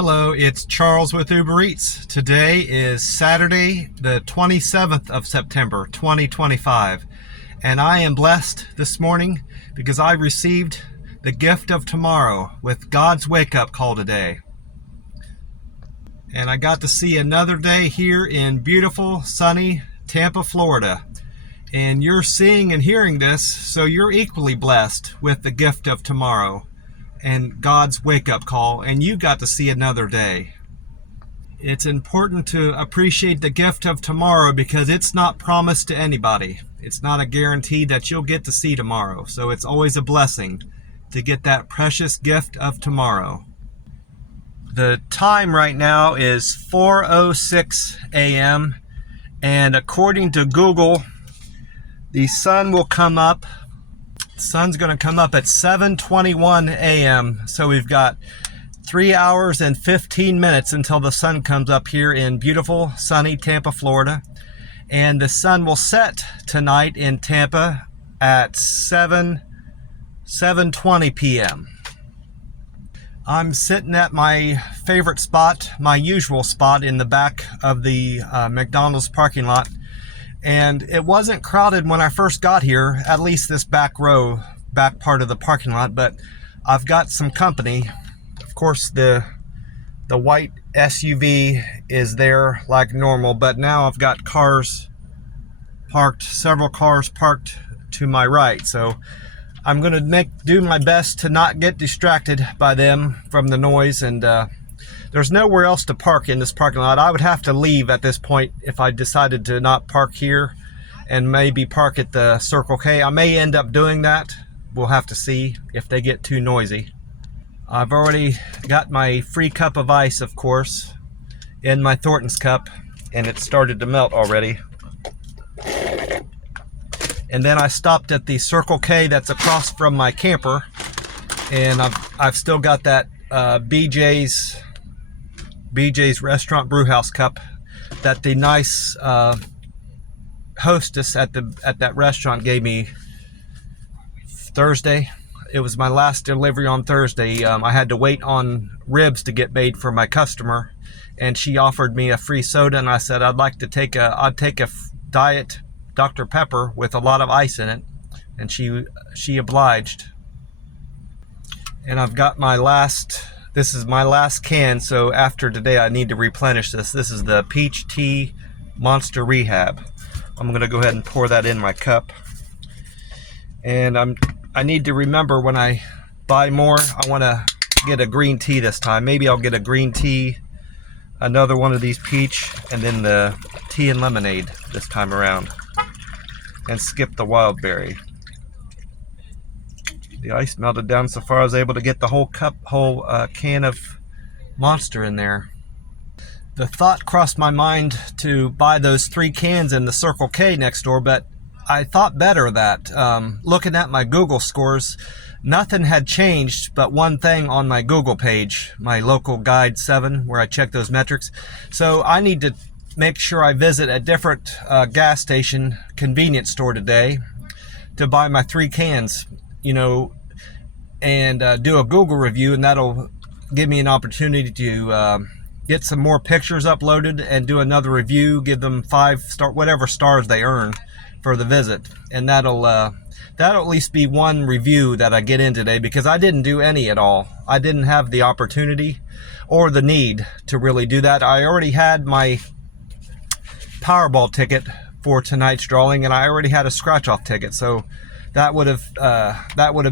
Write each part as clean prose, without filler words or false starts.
Hello, it's Charles with Uber Eats. Today is Saturday, the 27th of September, 2025. And I am blessed this morning because I received the gift of tomorrow with God's wake-up call today. And I got to see another day here in beautiful, sunny Tampa, Florida. And you're seeing and hearing this, so you're equally blessed with the gift of tomorrow and God's wake-up call, and you got to see another day. It's important to appreciate the gift of tomorrow because it's not promised to anybody. It's not a guarantee that you'll get to see tomorrow, so it's always a blessing to get that precious gift of tomorrow. The time right now is 4:06 a.m. and according to Google, the sun will come up. The sun's going to come up at 7:21 a.m. So we've got 3 hours and 15 minutes until the sun comes up here in beautiful, sunny Tampa, Florida. And the sun will set tonight in Tampa at 7:20 p.m. I'm sitting at my favorite spot, my usual spot in the back of the McDonald's parking lot. And it wasn't crowded when I first got here, at least this back row, back part of the parking lot, but I've got some company. Of course, the white SUV is there like normal, but now I've got cars parked, several cars parked to my right. So I'm going to do my best to not get distracted by them from the noise, and there's nowhere else to park in this parking lot. I would have to leave at this point if I decided to not park here and maybe park at the Circle K. I may end up doing that. We'll have to see if they get too noisy. I've already got my free cup of ice, of course, in my Thornton's cup, and it started to melt already. And then I stopped at the Circle K that's across from my camper, and I've still got that BJ's Restaurant Brewhouse cup that the nice hostess at that restaurant gave me Thursday. It was my last delivery on Thursday. I had to wait on ribs to get made for my customer, and she offered me a free soda, and I said I'd take a diet Dr. Pepper with a lot of ice in it, and she obliged. And I've got this is my last can, so after today I need to replenish this. This is the Peach Tea Monster Rehab. I'm going to go ahead and pour that in my cup. And I need to remember when I buy more, I want to get a green tea this time. Maybe I'll get a green tea, another one of these peach, and then the tea and lemonade this time around. And skip the wild berry. The ice melted down so far I was able to get the whole can of Monster in there. The thought crossed my mind to buy those 3 cans in the Circle K next door, but I thought better of that. Looking at my Google scores, nothing had changed but one thing on my Google page, my local guide 7, where I check those metrics. So I need to make sure I visit a different gas station convenience store today to buy my 3 cans. And do a Google review, and that'll give me an opportunity to get some more pictures uploaded and do another review, give them 5-star, whatever stars they earn for the visit, and that'll at least be one review that I get in today, because I didn't do any at all. I didn't have the opportunity or the need to really do that. I already had my Powerball ticket for tonight's drawing, and I already had a scratch-off ticket, so that would have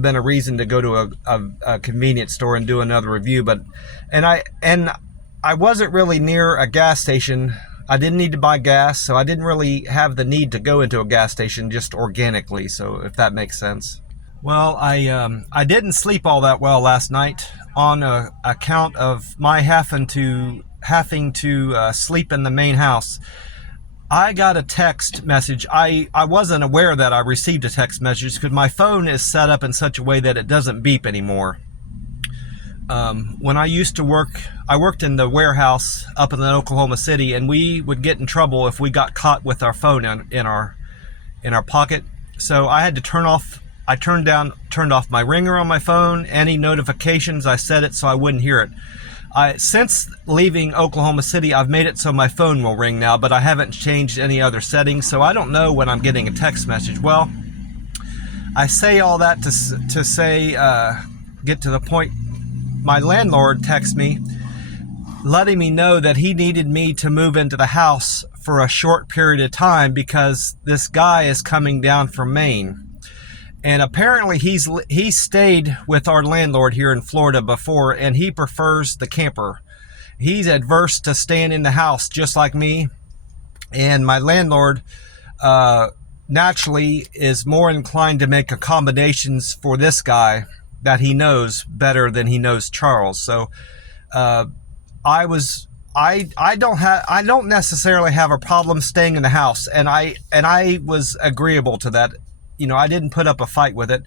been a reason to go to a convenience store and do another review. But I wasn't really near a gas station. I didn't need to buy gas, so I didn't really have the need to go into a gas station just organically. So if that makes sense. Well, I didn't sleep all that well last night on account of my having to sleep in the main house. I got a text message. I wasn't aware that I received a text message because my phone is set up in such a way that it doesn't beep anymore. When I used to work, I worked in the warehouse up in Oklahoma City, and we would get in trouble if we got caught with our phone in our pocket. So I had to turned off my ringer on my phone. Any notifications, I set it so I wouldn't hear it. Since leaving Oklahoma City, I've made it so my phone will ring now, but I haven't changed any other settings, so I don't know when I'm getting a text message. Well, I say all that to say, get to the point. My landlord texted me, letting me know that he needed me to move into the house for a short period of time because this guy is coming down from Maine. And apparently he stayed with our landlord here in Florida before, and he prefers the camper. He's adverse to staying in the house just like me. And my landlord naturally is more inclined to make accommodations for this guy that he knows better than he knows Charles. So I don't necessarily have a problem staying in the house, and I was agreeable to that. You know, I didn't put up a fight with it.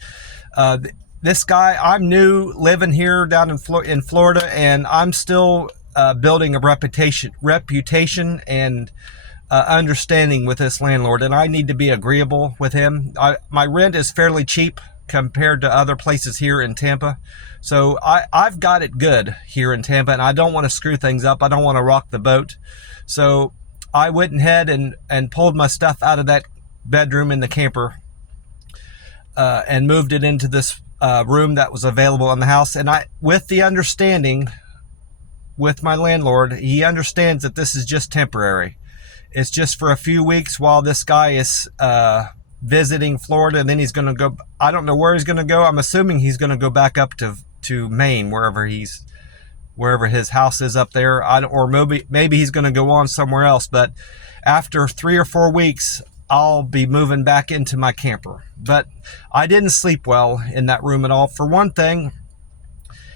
This guy, I'm new living here down in Florida, and I'm still building a reputation and understanding with this landlord, and I need to be agreeable with him. My rent is fairly cheap compared to other places here in Tampa, so I've got it good here in Tampa, and I don't want to screw things up. I don't want to rock the boat. So I went ahead and pulled my stuff out of that bedroom in the camper and moved it into this room that was available in the house. And with the understanding with my landlord, he understands that this is just temporary. It's just for a few weeks while this guy is visiting Florida, and then he's going to go. I don't know where he's going to go. I'm assuming he's going to go back up to Maine, wherever his house is up there. Or maybe he's going to go on somewhere else. But after 3 or 4 weeks, I'll be moving back into my camper. But I didn't sleep well in that room at all. For one thing,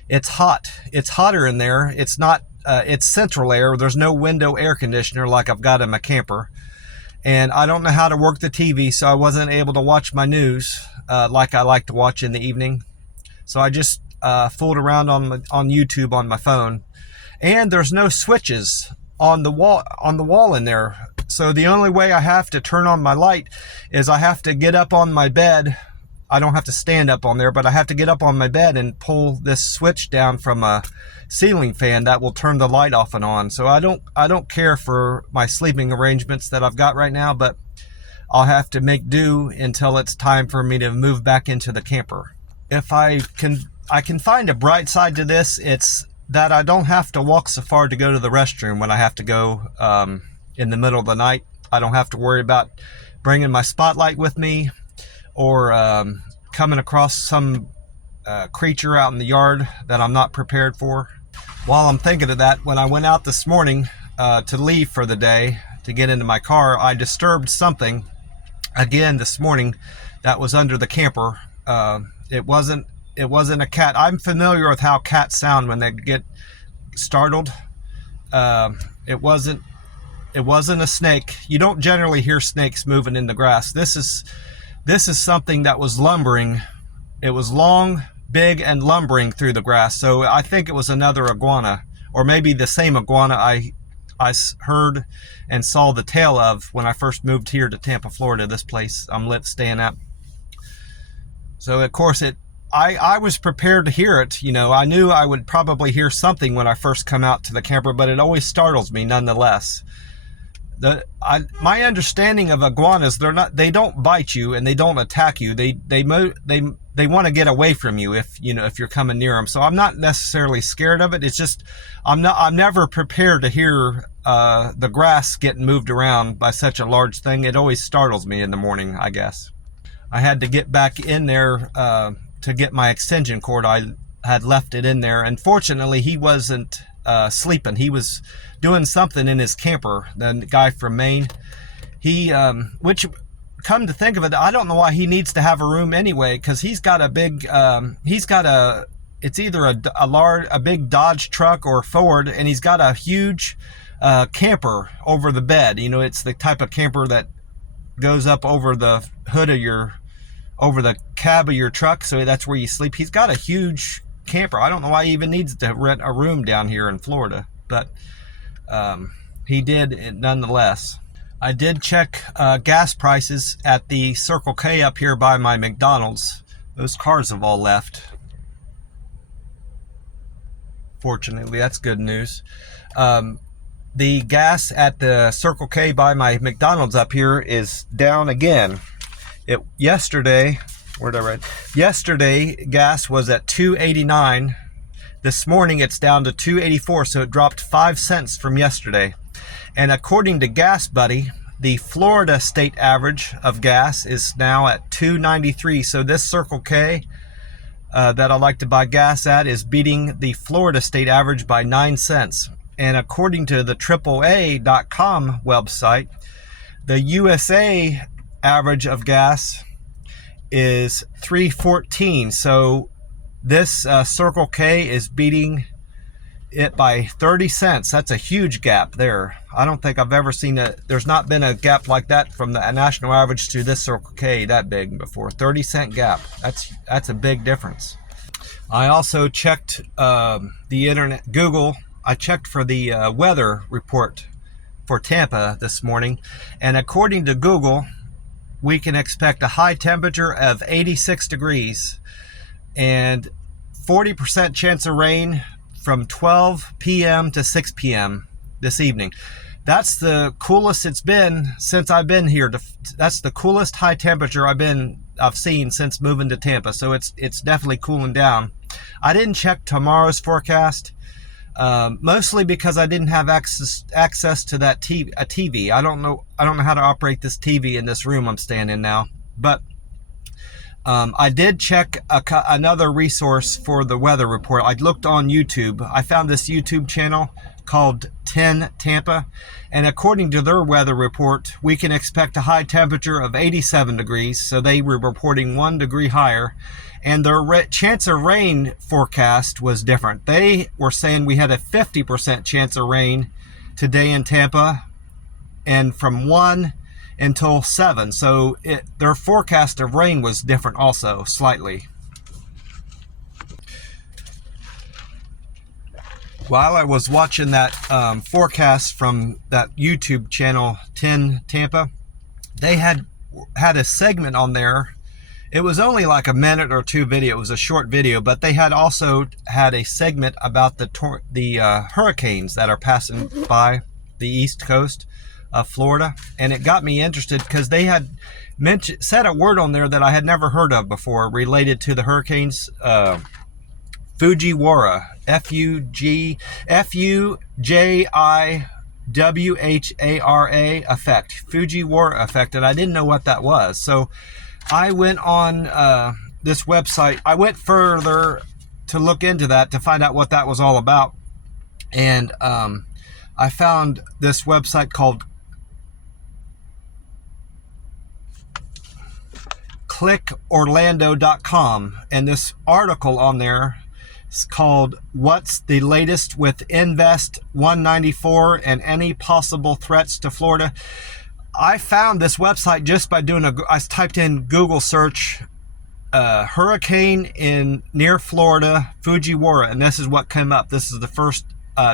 it's hot. It's hotter in there. It's not. It's central air. There's no window air conditioner like I've got in my camper. And I don't know how to work the TV, so I wasn't able to watch my news like I like to watch in the evening. So I just fooled around on YouTube on my phone. And there's no switches on the wall in there. So the only way I have to turn on my light is I have to get up on my bed. I don't have to stand up on there, but I have to get up on my bed and pull this switch down from a ceiling fan that will turn the light off and on. So I don't care for my sleeping arrangements that I've got right now, but I'll have to make do until it's time for me to move back into the camper. If I can find a bright side to this, it's that I don't have to walk so far to go to the restroom when I have to go in the middle of the night. I don't have to worry about bringing my spotlight with me or coming across some creature out in the yard that I'm not prepared for. While I'm thinking of that, when I went out this morning to leave for the day to get into my car, I disturbed something again this morning that was under the camper. It wasn't a cat. I'm familiar with how cats sound when they get startled. It wasn't a snake. You don't generally hear snakes moving in the grass. This is something that was lumbering. It was long, big, and lumbering through the grass. So I think it was another iguana, or maybe the same iguana I heard and saw the tail of when I first moved here to Tampa, Florida, this place I'm staying at. So of course I was prepared to hear it. You know, I knew I would probably hear something when I first come out to the camper, but it always startles me nonetheless. My understanding of iguanas, they don't bite you and they don't attack you. They want to get away from you if you're coming near them. So I'm not necessarily scared of it. It's just I'm never prepared to hear the grass getting moved around by such a large thing. It always startles me in the morning, I guess. I had to get back in there to get my extension cord. I had left it in there, and fortunately he wasn't sleeping. He was doing something in his camper, the guy from Maine. Which, come to think of it, I don't know why he needs to have a room anyway, because he's got a big it's either a big Dodge truck or Ford, and he's got a huge camper over the bed. You know, it's the type of camper that goes up over the hood of over the cab of your truck, so that's where you sleep. He's got a huge camper. I don't know why he even needs to rent a room down here in Florida, but he did nonetheless. I did check gas prices at the Circle K up here by my McDonald's. Those cars have all left. Fortunately, that's good news. The gas at the Circle K by my McDonald's up here is down again. Yesterday, gas was at $2.89. This morning it's down to $2.84, so it dropped 5 cents from yesterday. And according to Gas Buddy, the Florida state average of gas is now at $2.93. So this Circle K that I like to buy gas at is beating the Florida state average by 9 cents. And according to the AAA.com website, the USA average of gas is $3.14. So this Circle K is beating it by 30 cents. That's a huge gap there. I don't think I've ever seen there's not been a gap like that from the national average to this Circle K that big before. 30-cent gap. That's a big difference. I also checked the internet, Google. I checked for the weather report for Tampa this morning, and according to Google, we can expect a high temperature of 86 degrees and 40% chance of rain from 12 p.m. to 6 p.m. this evening. That's the coolest it's been since I've been here. That's the coolest high temperature I've seen since moving to Tampa. So it's definitely cooling down. I didn't check tomorrow's forecast, mostly because I didn't have access to that TV. I don't know how to operate this TV in this room I'm staying in now, but I did check another resource for the weather report. I looked on YouTube. I found this YouTube channel called 10 Tampa, and according to their weather report, we can expect a high temperature of 87 degrees. So they were reporting 1 degree higher, and their chance of rain forecast was different. They were saying we had a 50% chance of rain today in Tampa, and from 1 until 7. So their forecast of rain was different also, slightly. While I was watching that forecast from that YouTube channel 10 Tampa, they had a segment on there. It was only like a minute or two video. It was a short video, but they had also had a segment about the hurricanes that are passing by the East Coast of Florida, and it got me interested because they had said a word on there that I had never heard of before related to the hurricanes. Fujiwhara, Fujiwhara effect, Fujiwhara effect, and I didn't know what that was. So I went on this website. I went further to look into that to find out what that was all about, and I found this website called clickorlando.com, and this article on there is called "What's the Latest with Invest 194 and Any Possible Threats to Florida." I found this website just by doing I typed in Google search hurricane near Florida, Fujiwhara, and this is what came up. This is the first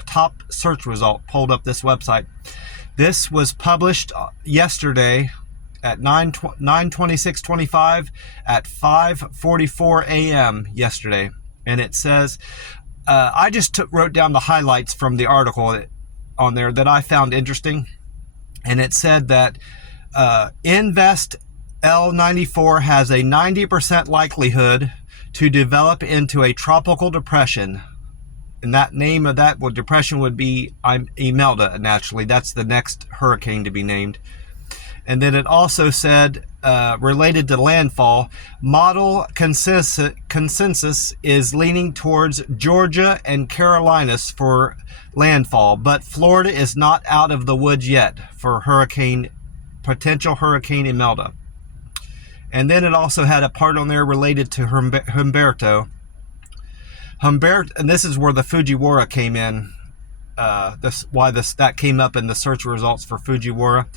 top search result pulled up this website. This was published yesterday at 9/26/25 at 5:44 a.m. yesterday, and it says I just wrote down the highlights from the article on there that I found interesting, and it said that Invest L94 has a 90% likelihood to develop into a tropical depression, and that name of that depression would be Imelda. Naturally, that's the next hurricane to be named. And then it also said, related to landfall, model consensus is leaning towards Georgia and Carolinas for landfall, but Florida is not out of the woods yet for potential hurricane Imelda. And then it also had a part on there related to Humberto, and this is where the Fujiwhara came in. That came up in the search results for Fujiwhara.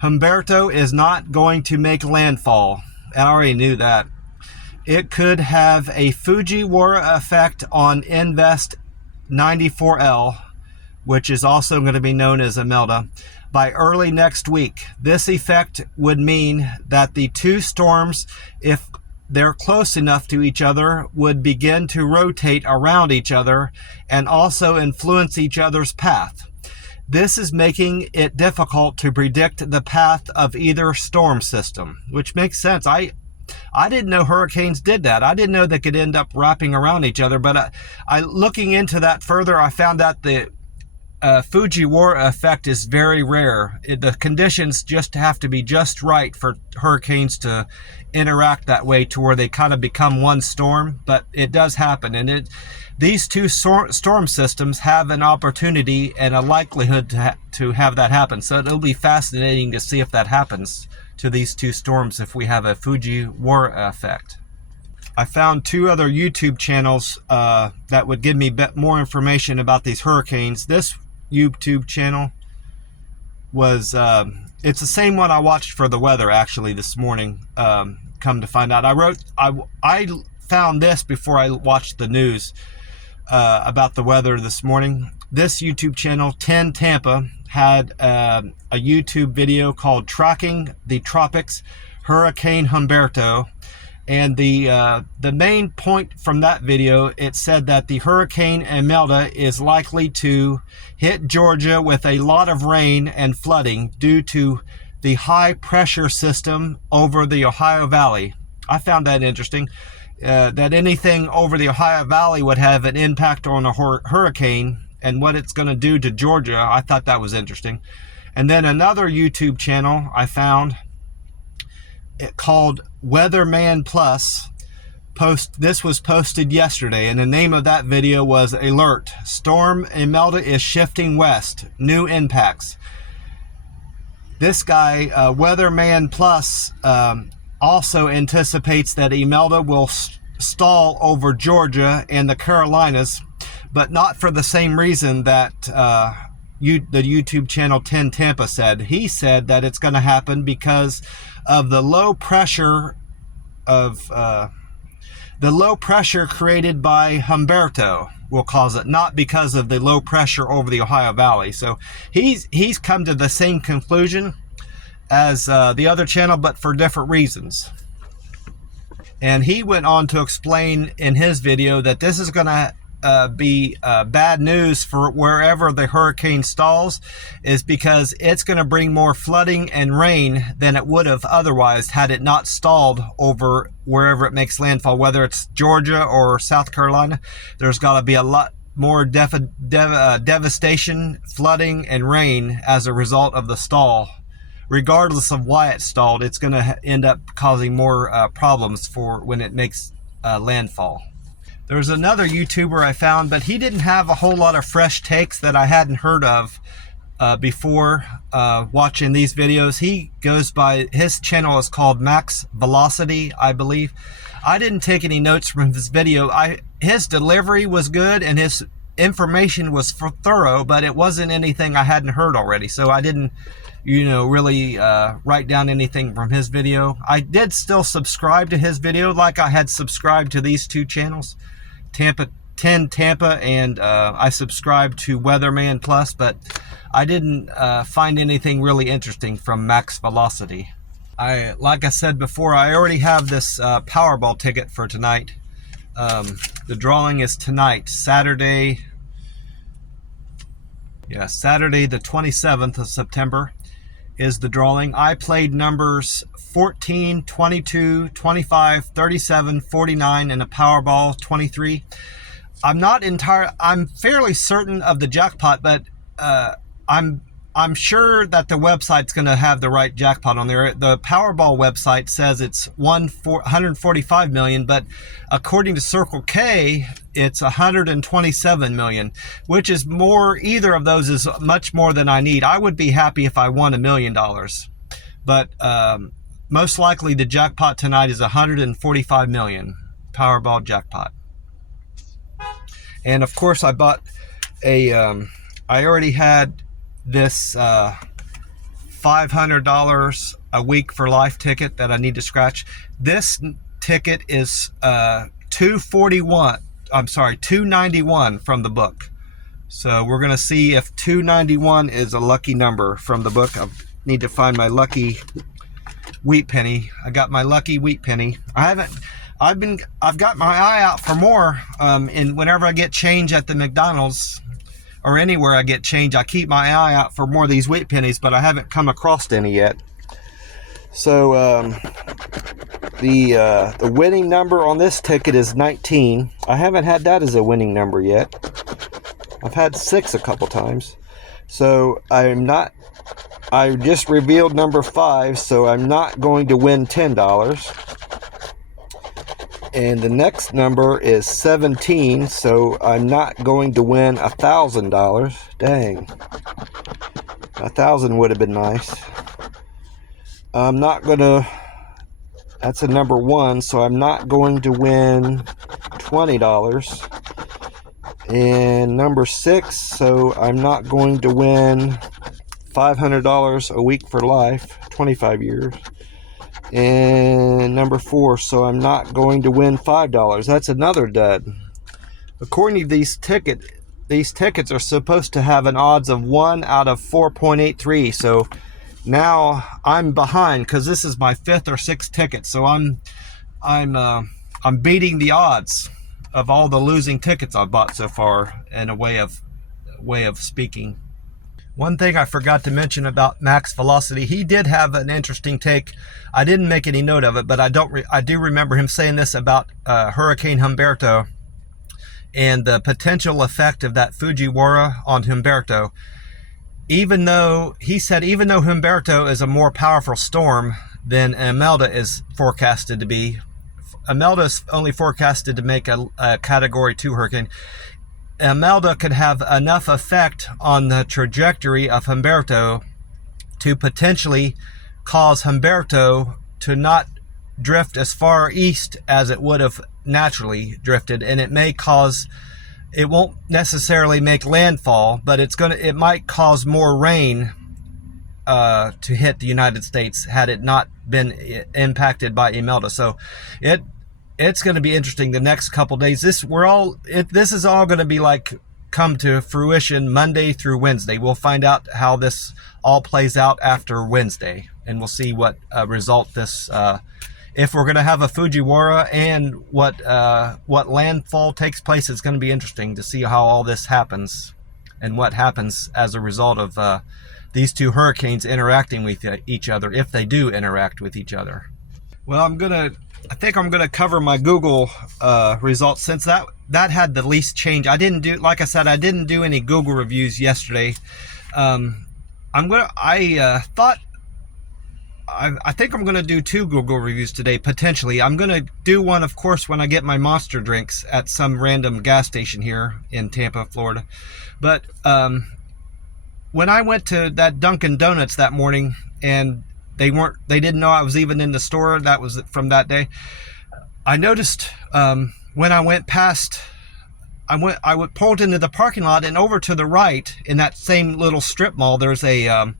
Humberto is not going to make landfall. I already knew that. It could have a Fujiwhara effect on Invest 94L, which is also going to be known as Imelda, by early next week. This effect would mean that the two storms, if they're close enough to each other, would begin to rotate around each other and also influence each other's path. This is making it difficult to predict the path of either storm system, which makes sense. I didn't know hurricanes did that. I didn't know they could end up wrapping around each other, but looking into that further, I found that the Fujiwhara effect is very rare. The conditions just have to be just right for hurricanes to interact that way to where they kind of become one storm, but it does happen. And these two storm systems have an opportunity and a likelihood to have that happen. So it'll be fascinating to see if that happens to these two storms if we have a Fujiwhara effect. I found two other YouTube channels that would give me more information about these hurricanes. This YouTube channel was it's the same one I watched for the weather actually this morning. Come to find out, I found this before I watched the news about the weather this morning. This YouTube channel, 10 Tampa, had a YouTube video called Tracking the Tropics Hurricane Humberto. And the main point from that video, it said that the Hurricane Imelda is likely to hit Georgia with a lot of rain and flooding due to the high pressure system over the Ohio Valley. I found that interesting, that anything over the Ohio Valley would have an impact on a hurricane and what it's going to do to Georgia. I thought that was interesting. And then another YouTube channel I found, called Weatherman Plus. This was posted yesterday, and the name of that video was Alert, Storm Imelda is shifting west, new impacts. This guy, Weatherman Plus, also anticipates that Imelda will stall over Georgia and the Carolinas, but not for the same reason that the YouTube channel 10 Tampa said. He said that it's going to happen because of the low pressure created by Humberto will cause it, not because of the low pressure over the Ohio Valley. So he's come to the same conclusion as the other channel, but for different reasons. And he went on to explain in his video that this is going to be bad news for wherever the hurricane stalls, is because it's going to bring more flooding and rain than it would have otherwise had it not stalled over wherever it makes landfall, whether it's Georgia or South Carolina. There's got to be a lot more devastation, flooding, and rain as a result of the stall. Regardless of why it stalled, it's going to end up causing more problems for when it makes landfall. There's another YouTuber I found, but he didn't have a whole lot of fresh takes that I hadn't heard of before watching these videos. He goes by, his channel is called Max Velocity, I believe. I didn't take any notes from his video. His delivery was good and his information was thorough, but it wasn't anything I hadn't heard already. So I didn't, really write down anything from his video. I did still subscribe to his video like I had subscribed to these two channels. 10 Tampa, and I subscribed to Weatherman Plus, but I didn't find anything really interesting from Max Velocity. Like I said before, I already have this Powerball ticket for tonight. The drawing is tonight, Saturday the 27th of September is the drawing. I played numbers 14, 22, 25, 37, 49, and a Powerball 23. I'm fairly certain of the jackpot, but I'm sure that the website's going to have the right jackpot on there. The Powerball website says it's 145 million, but according to Circle K, it's 127 million, which is more. Either of those is much more than I need. I would be happy if I won $1 million, but most likely the jackpot tonight is 145 million Powerball jackpot. And of course, I bought I already had this $500 a week for life ticket that I need to scratch. This ticket is $291 from the book. So we're gonna see if 291 is a lucky number from the book. I need to find my lucky wheat penny. I got my lucky wheat penny. I've got my eye out for more. And whenever I get change at the McDonald's or anywhere I get change, I keep my eye out for more of these wheat pennies, but I haven't come across any yet. So the winning number on this ticket is 19. I haven't had that as a winning number yet. I've had 6 a couple times. So I just revealed number 5, so I'm not going to win $10. And the next number is 17, so I'm not going to win $1,000. Dang. 1,000 would have been nice. I'm not going to... That's a number 1, so I'm not going to win $20. And number 6, so I'm not going to win $500 a week for life, 25 years. And number 4, so I'm not going to win $5. That's another dud. According to these tickets are supposed to have an odds of 1 out of 4.83. So now I'm behind because this is my 5th or 6th ticket. So I'm beating the odds of all the losing tickets I've bought so far, in a way of speaking. One thing I forgot to mention about Max Velocity, he did have an interesting take. I didn't make any note of it, but I do remember him saying this about Hurricane Humberto and the potential effect of that Fujiwhara on Humberto. Even though Humberto is a more powerful storm than Imelda is forecasted to be, Imelda is only forecasted to make a Category 2 hurricane. Imelda could have enough effect on the trajectory of Humberto to potentially cause Humberto to not drift as far east as it would have naturally drifted, and it won't necessarily make landfall, but it might cause more rain to hit the United States had it not been impacted by Imelda. So it's going to be interesting the next couple days. This is all going to be come to fruition Monday through Wednesday. We'll find out how this all plays out after Wednesday, and we'll see what result this if we're going to have a Fujiwhara and what landfall takes place. It's going to be interesting to see how all this happens and what happens as a result of these two hurricanes interacting with each other, if they do interact with each other. Well, I think I'm gonna cover my Google results, since that had the least change. Like I said, I didn't do any Google reviews yesterday. I think I'm gonna do 2 Google reviews today, potentially. I'm gonna do one, of course, when I get my Monster drinks at some random gas station here in Tampa, Florida. But when I went to that Dunkin' Donuts that morning, and they didn't know I was even in the store, that was from that day, I noticed when I went past, I pulled into the parking lot, and over to the right in that same little strip mall, there's a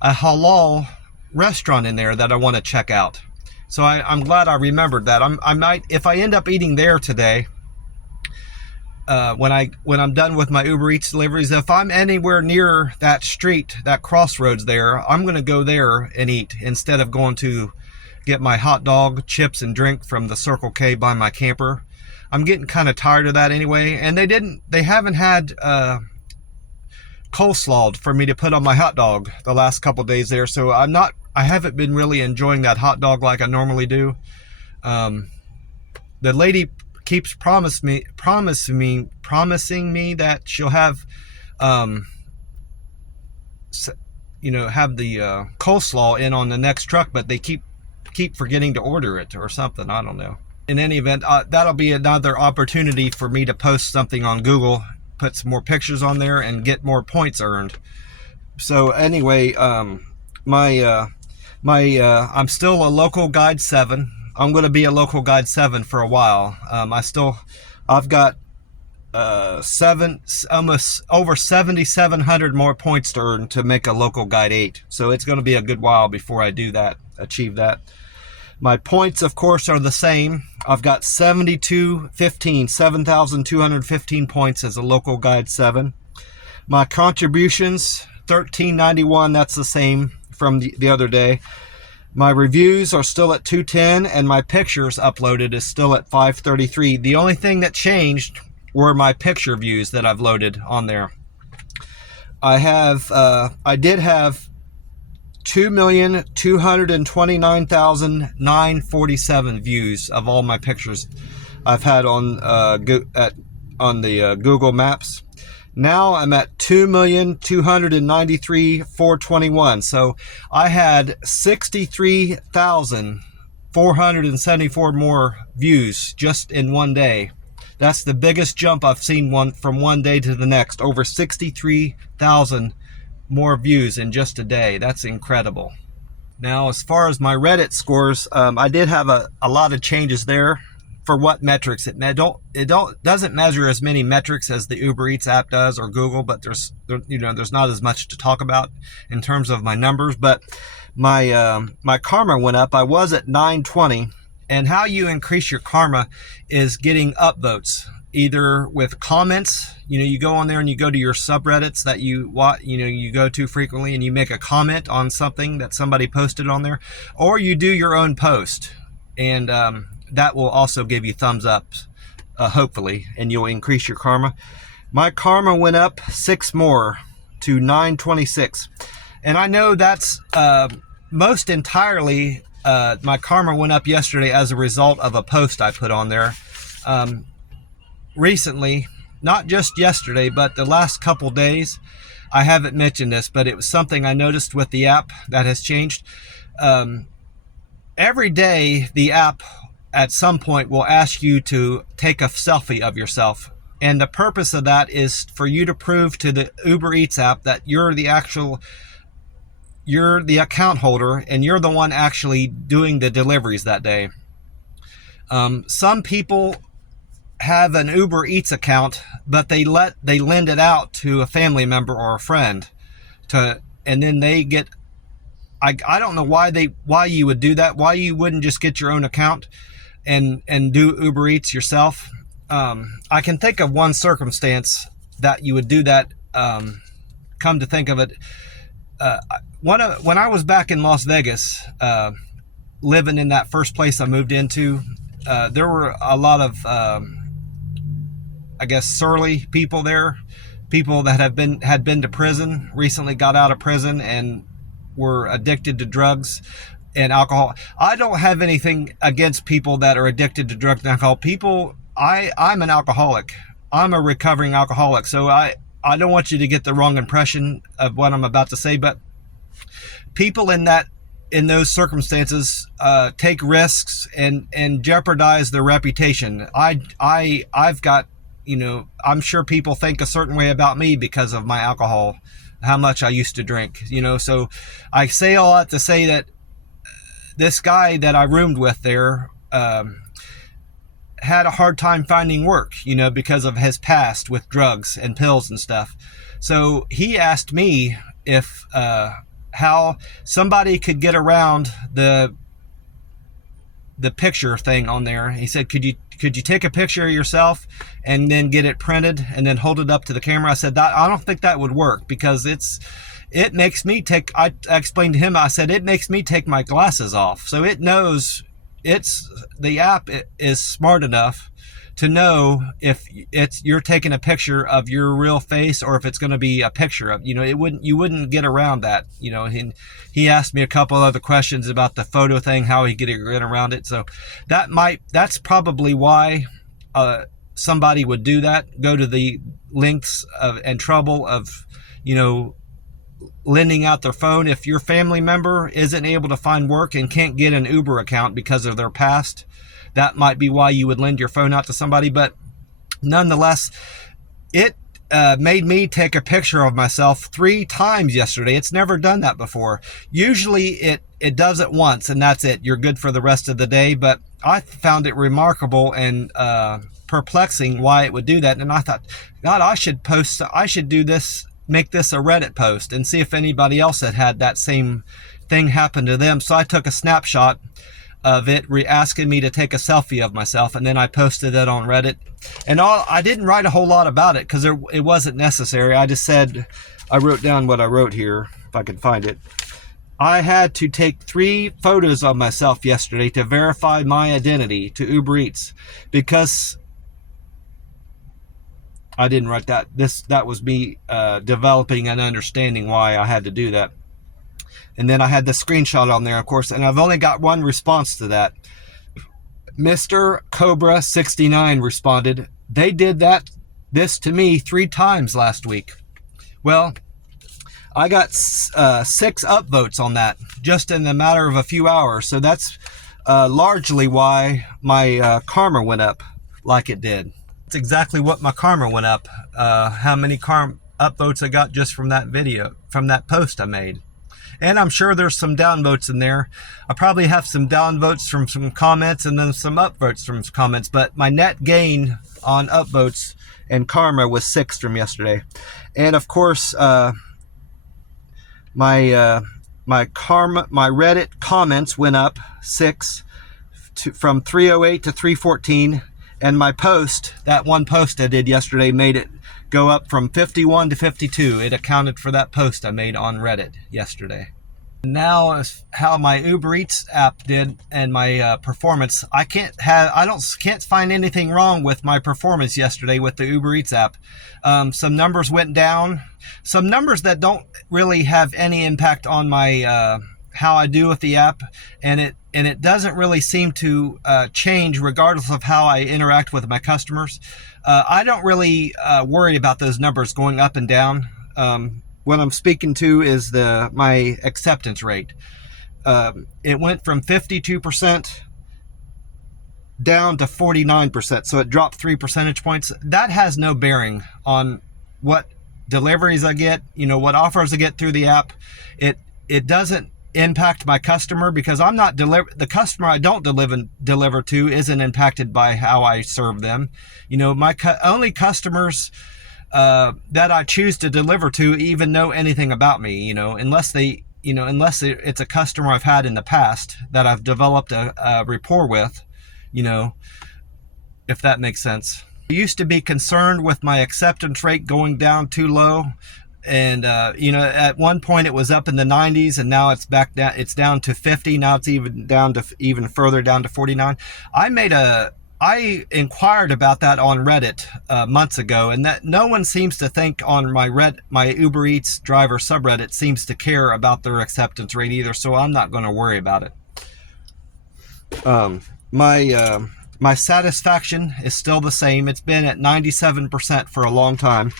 halal restaurant in there that I want to check out. So I'm glad I remembered that. I might, if I end up eating there today, when I'm done with my Uber Eats deliveries, if I'm anywhere near that street, that crossroads there, I'm going to go there and eat instead of going to get my hot dog, chips, and drink from the Circle K by my camper. I'm getting kind of tired of that anyway, and they haven't had coleslaw for me to put on my hot dog the last couple days there, so I haven't been really enjoying that hot dog like I normally do. The lady keeps promising me that she'll have have the coleslaw in on the next truck, but they keep forgetting to order it or something. I don't know. In any event, that'll be another opportunity for me to post something on Google, put some more pictures on there, and get more points earned. So anyway, I'm still a local guide 7. I'm going to be a local guide 7 for a while. I've got almost over 7,700 more points to earn to make a local guide 8. So it's going to be a good while before I do that, achieve that. My points, of course, are the same. I've got 7,215 points as a local guide 7. My contributions, $13.91. That's the same from the other day. My reviews are still at 210, and my pictures uploaded is still at 533. The only thing that changed were my picture views that I've loaded on there. I did have 2,229,947 views of all my pictures I've had on the Google Maps. Now I'm at 2,293,421. So I had 63,474 more views just in one day. That's the biggest jump I've seen from one day to the next. Over 63,000 more views in just a day. That's incredible. Now, as far as my Reddit scores, I did have a lot of changes there. For what metrics? It doesn't measure as many metrics as the Uber Eats app does or Google, but there's not as much to talk about in terms of my numbers. But my karma went up. I was at 920, and how you increase your karma is getting upvotes, either with comments. You go on there and you go to your subreddits that you go to frequently, and you make a comment on something that somebody posted on there, or you do your own post, and that will also give you thumbs up, hopefully, and you'll increase your karma. My karma went up 6 more to 926, and I know that's most entirely my karma went up yesterday as a result of a post I put on there recently, not just yesterday, but the last couple days. I haven't mentioned this, but it was something I noticed with the app that has changed. Every day the app at some point will ask you to take a selfie of yourself. And the purpose of that is for you to prove to the Uber Eats app that you're the account holder and you're the one actually doing the deliveries that day. Some people have an Uber Eats account, but they lend it out to a family member or a friend and then they get, I don't know why you would do that, why you wouldn't just get your own account and do Uber Eats yourself. I can think of one circumstance that you would do that. Come to think of it, when I was back in Las Vegas, living in that first place I moved into, there were a lot of, I guess, surly people there, people that had been to prison, recently got out of prison and were addicted to drugs and alcohol. I don't have anything against people that are addicted to drugs and alcohol. I'm an alcoholic. I'm a recovering alcoholic. So I don't want you to get the wrong impression of what I'm about to say, but people in those circumstances take risks and jeopardize their reputation. I've got, I'm sure people think a certain way about me because of my alcohol, how much I used to drink, so I say all that to say that this guy that I roomed with there had a hard time finding work, because of his past with drugs and pills and stuff. So he asked me if how somebody could get around the picture thing on there. He said, could you take a picture of yourself and then get it printed and then hold it up to the camera? I said, I don't think that would work because it makes me take, I explained to him, I said, it makes me take my glasses off. So it knows, the app is smart enough to know if you're taking a picture of your real face or if it's going to be a picture of, you wouldn't get around that. He asked me a couple other questions about the photo thing, how he could get around it. So that's probably why somebody would do that, go to the lengths and trouble of, lending out their phone. If your family member isn't able to find work and can't get an Uber account because of their past, that might be why you would lend your phone out to somebody. But nonetheless, it made me take a picture of myself 3 times yesterday. It's never done that before. Usually it does it once and that's it. You're good for the rest of the day. But I found it remarkable and perplexing why it would do that. And I thought, God, I should do this, make this a Reddit post and see if anybody else had that same thing happen to them. So I took a snapshot of it asking me to take a selfie of myself, and then I posted it on Reddit. And I didn't write a whole lot about it because it wasn't necessary. I just said, I wrote down what I wrote here, if I could find it. I had to take 3 photos of myself yesterday to verify my identity to Uber Eats, because I didn't write that. That was me developing and understanding why I had to do that. And then I had the screenshot on there, of course, and I've only got one response to that. Mr. Cobra 69 responded, "They did this to me 3 times last week." Well, I got 6 upvotes on that just in a matter of a few hours. So that's largely why my karma went up like it did. That's exactly what my karma went up. How many upvotes I got just from that video, from that post I made. And I'm sure there's some downvotes in there. I probably have some downvotes from some comments and then some upvotes from some comments. But my net gain on upvotes and karma was 6 from yesterday. And of course, my Reddit comments went up 6 from 308 to 314, and my post, that one post I did yesterday, made it go up from 51 to 52. It accounted for that post I made on Reddit yesterday. Now, how my Uber Eats app did and my performance, I can't find anything wrong with my performance yesterday with the Uber Eats app. Some numbers went down, some numbers that don't really have any impact on my how I do with the app, and it doesn't really seem to change regardless of how I interact with my customers. I don't really worry about those numbers going up and down. What I'm speaking to is my acceptance rate. It went from 52% down to 49%, so it dropped 3 percentage points. That has no bearing on what deliveries I get, what offers I get through the app. It doesn't impact my customer, because I'm not the customer I don't deliver to isn't impacted by how I serve them. My only customers that I choose to deliver to even know anything about me, unless it's a customer I've had in the past that I've developed a rapport with, if that makes sense. I used to be concerned with my acceptance rate going down too low. And, at one point it was up in the 90s, and now it's back down. It's down to 50. Now it's even further down to 49. I inquired about that on Reddit months ago, and that no one seems to think on my Uber Eats driver subreddit seems to care about their acceptance rate either. So I'm not going to worry about it. My satisfaction is still the same. It's been at 97% for a long time.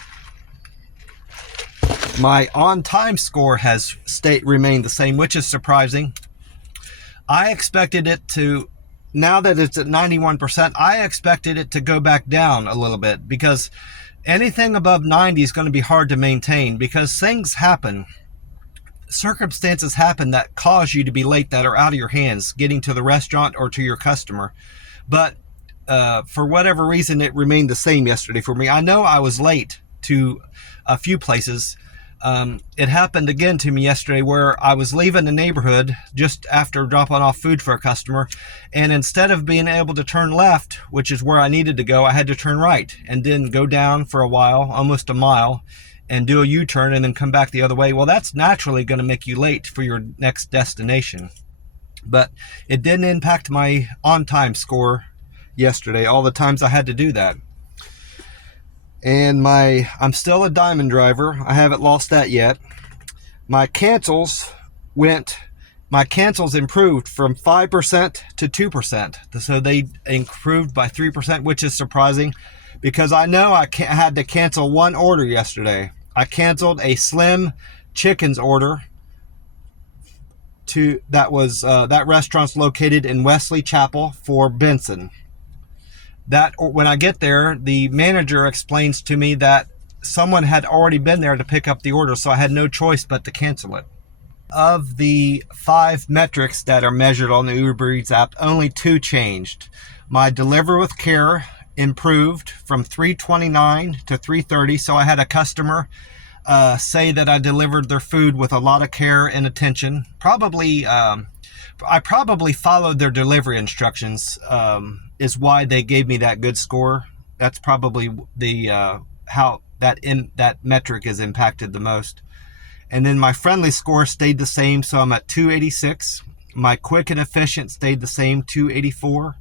My on-time score has remained the same, which is surprising. I expected it to, now that it's at 91%, I expected it to go back down a little bit, because anything above 90 is going to be hard to maintain, because things happen. Circumstances happen that cause you to be late, that are out of your hands, getting to the restaurant or to your customer. But for whatever reason, it remained the same yesterday for me. I know I was late to a few places. It happened again to me yesterday, where I was leaving the neighborhood just after dropping off food for a customer, and instead of being able to turn left, which is where I needed to go, I had to turn right and then go down for a while, almost a mile, and do a U-turn and then come back the other way. Well, that's naturally going to make you late for your next destination. But it didn't impact my on-time score yesterday, all the times I had to do that. And I'm still a diamond driver. I haven't lost that yet. My cancels improved from 5% to 2%. So they improved by 3%, which is surprising, because I know I had to cancel one order yesterday. I canceled a Slim Chickens order that restaurant's located in Wesley Chapel for Benson. That when I get there, the manager explains to me that someone had already been there to pick up the order, so I had no choice but to cancel it. Of the 5 metrics that are measured on the Uber Eats app, only 2 changed. My deliver with care improved from 329 to 330, so I had a customer say that I delivered their food with a lot of care and attention. I probably followed their delivery instructions, is why they gave me that good score. That's probably how that metric is impacted the most. And then my friendly score stayed the same, so I'm at 286. My quick and efficient stayed the same, 284.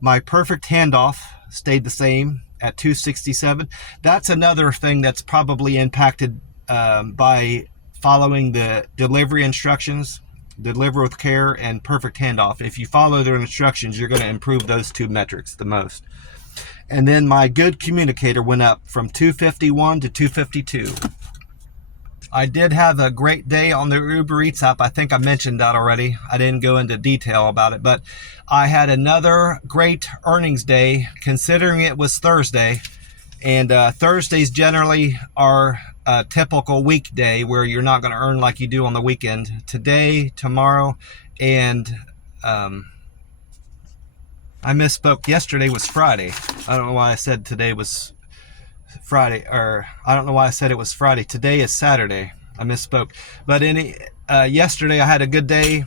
My perfect handoff stayed the same at 267. That's another thing that's probably impacted by following the delivery instructions, deliver with care and perfect handoff. If you follow their instructions, you're going to improve those two metrics the most. And then my good communicator went up from 251 to 252. I did have a great day on the Uber Eats app. I think I mentioned that already. I didn't go into detail about it, but I had another great earnings day considering it was Thursday. And Thursdays generally are a typical weekday where you're not going to earn like you do on the weekend. Today, tomorrow, and I misspoke. Yesterday was Friday. I don't know why I said today was Friday, or I don't know why I said it was Friday. Today is Saturday. I misspoke. But yesterday I had a good day,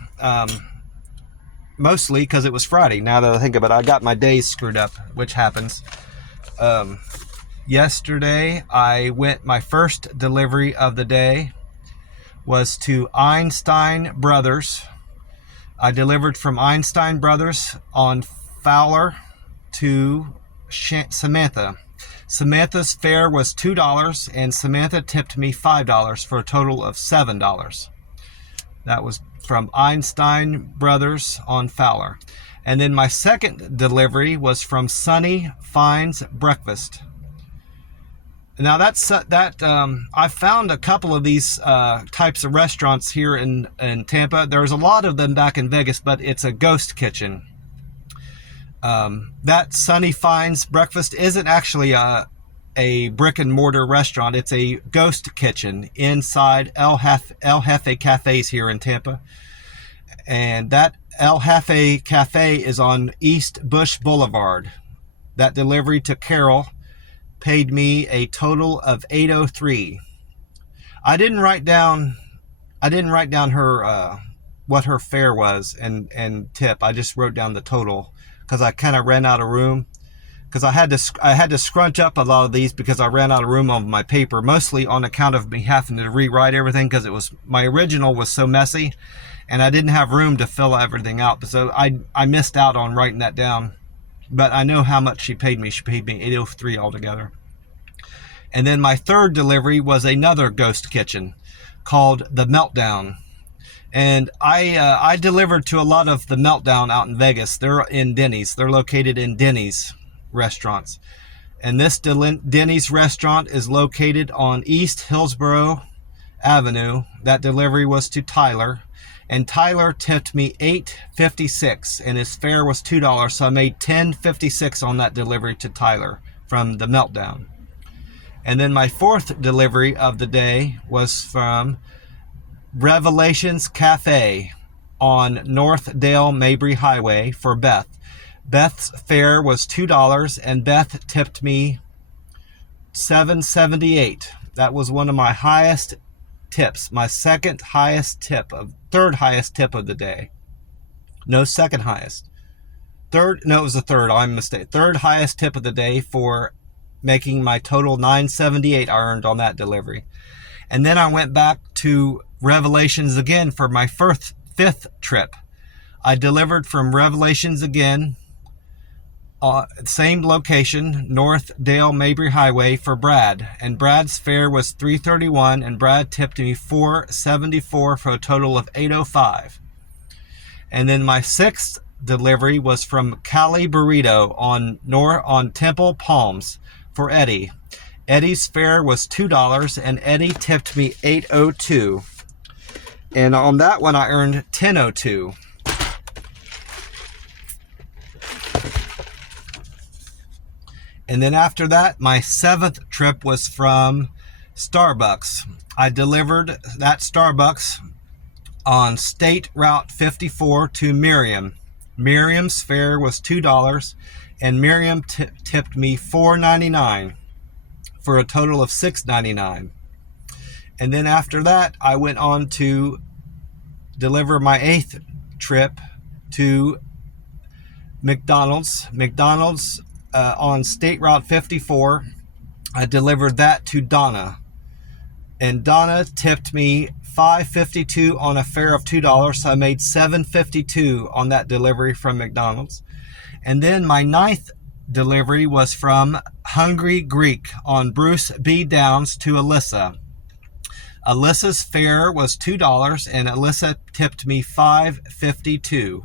mostly because it was Friday. Now that I think of it, I got my days screwed up, which happens. Yesterday my first delivery of the day was to Einstein Brothers. I delivered from Einstein Brothers on Fowler to Samantha. Samantha's fare was $2, and Samantha tipped me $5 for a total of $7. That was from Einstein Brothers on Fowler. And then my second delivery was from Sunny Fine's Breakfast. Now I found a couple of these types of restaurants here in Tampa. There's a lot of them back in Vegas, but it's a ghost kitchen. That Sunny Fine's Breakfast isn't actually a brick and mortar restaurant. It's a ghost kitchen inside El Jefe Cafes here in Tampa. And that El Jefe Cafe is on East Bush Boulevard. That delivery to Carol paid me a total of $803. I didn't write down her what her fare was and tip. I just wrote down the total because I kind of ran out of room. Because I had to scrunch up a lot of these because I ran out of room on my paper, mostly on account of me having to rewrite everything because my original was so messy, and I didn't have room to fill everything out. So I missed out on writing that down. But I know how much she paid me. She paid me $803 altogether. And then my third delivery was another ghost kitchen called The Meltdown. And I delivered to a lot of The Meltdown out in Vegas. They're in Denny's. They're located in Denny's restaurants. And this Denny's restaurant is located on East Hillsborough Avenue. That delivery was to Tyler. And Tyler tipped me $8.56, and his fare was $2, so I made $10.56 on that delivery to Tyler from The Meltdown. And then my fourth delivery of the day was from Revelations Cafe on North Dale Mabry Highway for Beth. Beth's fare was $2, and Beth tipped me $7.78. That was one of my highest tips, my third highest tip of the day. No, second highest. It was the third. I'm mistaken. Third highest tip of the day for making my total $9.78 I earned on that delivery. And then I went back to Revelations again for my fifth trip. I delivered from Revelations again, same location, North Dale Mabry Highway for Brad. And Brad's fare was $3.31, and Brad tipped me $4.74 for a total of $8.05. And then my sixth delivery was from Cali Burrito on Temple Palms for Eddie. Eddie's fare was $2, and Eddie tipped me $8.02. And on that one, I earned $10.02. And then after that, my seventh trip was from Starbucks. I delivered that Starbucks on State Route 54 to Miriam. Miriam's fare was $2, and Miriam tipped me $4.99 for a total of $6.99. And then after that, I went on to deliver my eighth trip to McDonald's. On State Route 54, I delivered that to Donna. And Donna tipped me $5.52 on a fare of $2, so I made $7.52 on that delivery from McDonald's. And then my 9th delivery was from Hungry Greek on Bruce B. Downs to Alyssa. Alyssa's fare was $2, and Alyssa tipped me $5.52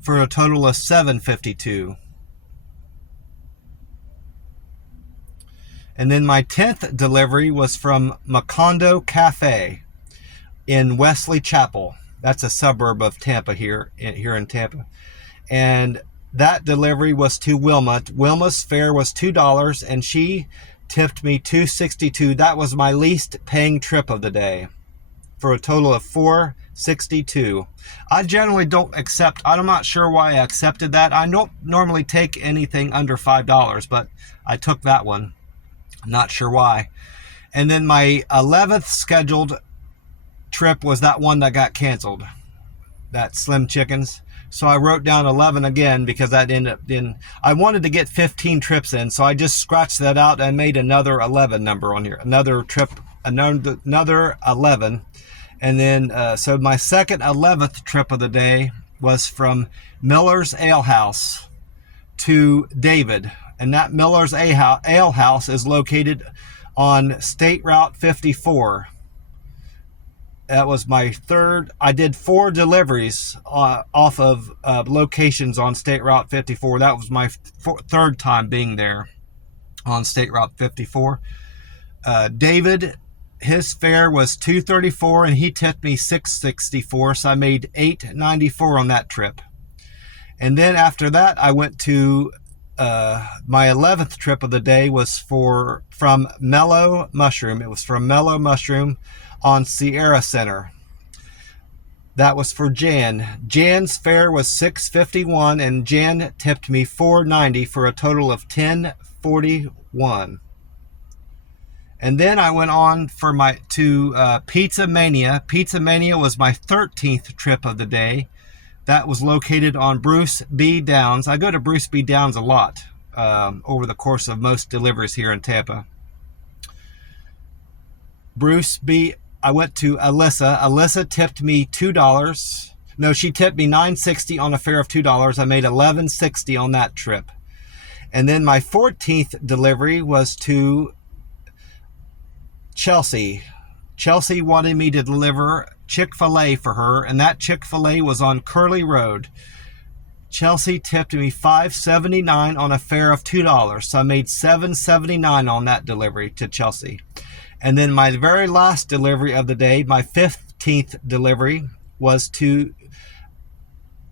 for a total of $7.52. And then my 10th delivery was from Macondo Cafe in Wesley Chapel. That's a suburb of Tampa here in Tampa. And that delivery was to Wilma. Wilma's fare was $2, and she tipped me $2.62. That was my least paying trip of the day for a total of $4.62. I generally don't accept, I'm not sure why I accepted that. I don't normally take anything under $5, but I took that one. I'm not sure why. And then my 11th scheduled trip was that one that got canceled, that Slim Chickens. So I wrote down 11 again because that ended up in, I wanted to get 15 trips in, so I just scratched that out and made another 11 number on here, another trip, another 11. And then, so my second 11th trip of the day was from Miller's Ale House to David. And that Miller's Ale House is located on State Route 54. That was my third. I did 4 deliveries off of locations on State Route 54. That was my third time being there on State Route 54. David, his fare was $2.34, and he tipped me $6.64, so I made $8.94 on that trip. And then after that, I went to my 11th trip of the day was from Mellow Mushroom. It was from Mellow Mushroom on Sierra Center. That was for Jan. Jan's fare was $6.51, and Jan tipped me $4.90 for a total of $10.41. And then I went on to Pizza Mania. Pizza Mania was my 13th trip of the day. That was located on Bruce B. Downs. I go to Bruce B. Downs a lot over the course of most deliveries here in Tampa. I went to Alyssa. Alyssa tipped me $2. No, she tipped me $9.60 on a fare of $2. I made $11.60 on that trip. And then my 14th delivery was to Chelsea. Chelsea wanted me to deliver Chick-fil-A for her, and that Chick-fil-A was on Curly Road. Chelsea tipped me $5.79 on a fare of $2, so I made $7.79 on that delivery to Chelsea. And then my very last delivery of the day, my 15th delivery, was to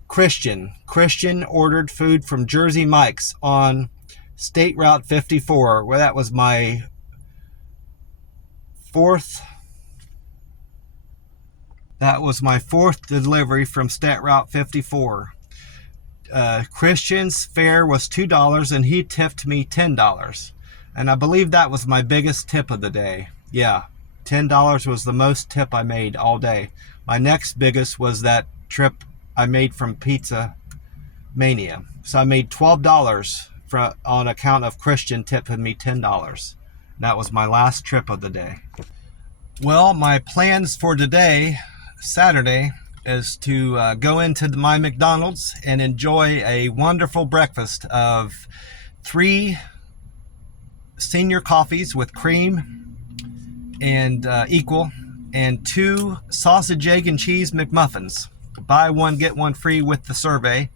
Christian. Christian ordered food from Jersey Mike's on State Route 54, where that was my fourth delivery from State Route 54. Christian's fare was $2, and he tipped me $10. And I believe that was my biggest tip of the day. Yeah, $10 was the most tip I made all day. My next biggest was that trip I made from Pizza Mania. So I made $12 on account of Christian tipping me $10. That was my last trip of the day. Well, my plans for today, Saturday, is to go into my McDonald's and enjoy a wonderful breakfast of 3 senior coffees with cream and equal, and 2 sausage, egg, and cheese McMuffins. Buy one, get one free with the survey.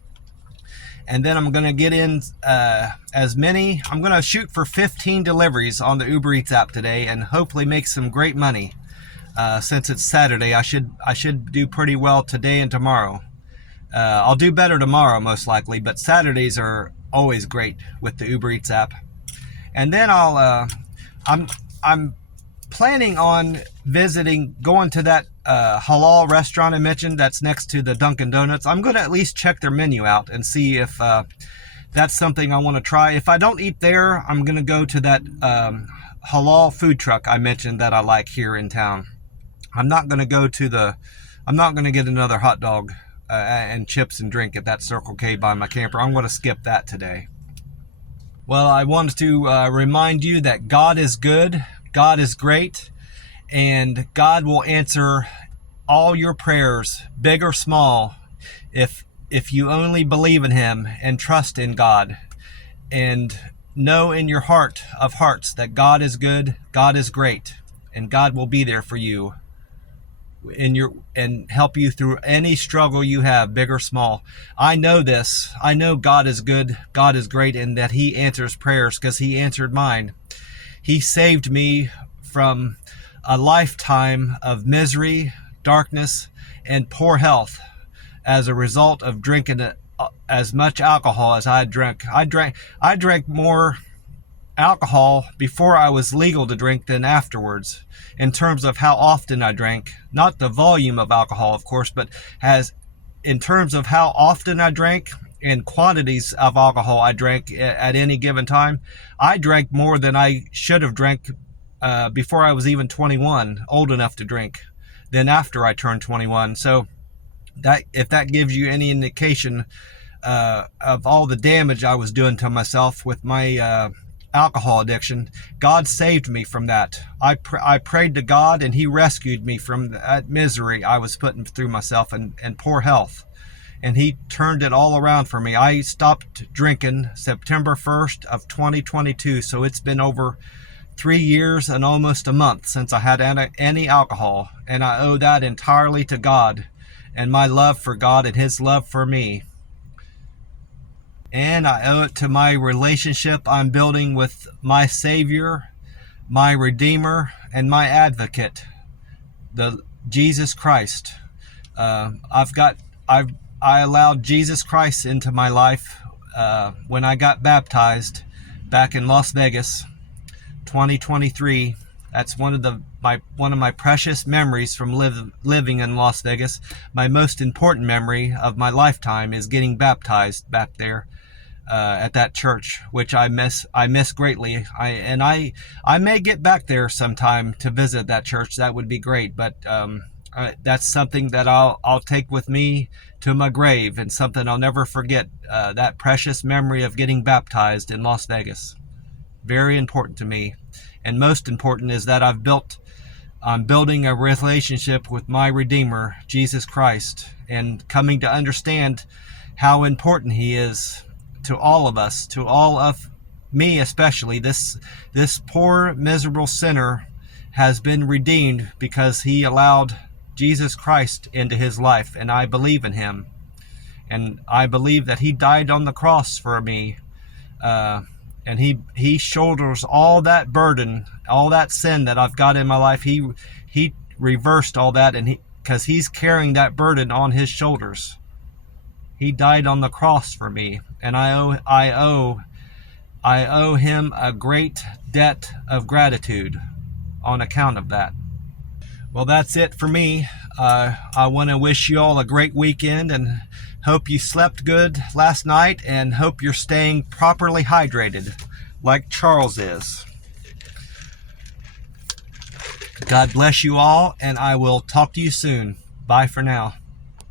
And then I'm going to get in I'm going to shoot for 15 deliveries on the Uber Eats app today and hopefully make some great money. Since it's Saturday, I should do pretty well today and tomorrow. I'll do better tomorrow most likely, but Saturdays are always great with the Uber Eats app. And then I'm planning on going to that halal restaurant I mentioned that's next to the Dunkin' Donuts. I'm going to at least check their menu out and see if that's something I want to try. If I don't eat there, I'm going to go to that halal food truck I mentioned that I like here in town. I'm not going to get another hot dog and chips and drink at that Circle K by my camper. I'm going to skip that today. Well, I wanted to remind you that God is good, God is great, and God will answer all your prayers, big or small, if you only believe in Him and trust in God, and know in your heart of hearts that God is good, God is great, and God will be there for you and help you through any struggle you have, big or small. I know this. I know God is good, God is great, and that He answers prayers, because He answered mine. He saved me from a lifetime of misery, darkness, and poor health as a result of drinking as much alcohol as I drank. I drank more alcohol before I was legal to drink than afterwards, in terms of how often I drank. Not the volume of alcohol, of course, but in terms of how often I drank and quantities of alcohol I drank at any given time. I drank more than I should have drank before I was even 21, old enough to drink, than after I turned 21. So that, if that gives you any indication of all the damage I was doing to myself with my alcohol addiction, God saved me from that. I prayed to God, and He rescued me from that misery I was putting through myself, and poor health. And He turned it all around for me. I stopped drinking September 1st of 2022, so it's been over 3 years and almost a month since I had any alcohol, and I owe that entirely to God and my love for God and His love for me. And I owe it to my relationship I'm building with my Savior, my Redeemer, and my Advocate, the Jesus Christ. I allowed Jesus Christ into my life when I got baptized back in Las Vegas, 2023. That's one of my precious memories from living in Las Vegas. My most important memory of my lifetime is getting baptized back there at that church, which I miss greatly. I may get back there sometime to visit that church. That would be great. But that's something that I'll take with me to my grave, and something I'll never forget. That precious memory of getting baptized in Las Vegas. Very important to me. And most important is that I'm building a relationship with my Redeemer, Jesus Christ, and coming to understand how important He is to all of us, to all of me especially. This poor, miserable sinner has been redeemed because He allowed Jesus Christ into his life, and I believe in Him. And I believe that He died on the cross for me. And he shoulders all that burden, all that sin that I've got in my life. He reversed all that, and because He's carrying that burden on His shoulders. He died on the cross for me, and I owe Him a great debt of gratitude on account of that. Well, that's it for me. I want to wish you all a great weekend, and hope you slept good last night, and hope you're staying properly hydrated like Charles is. God bless you all, and I will talk to you soon. Bye for now.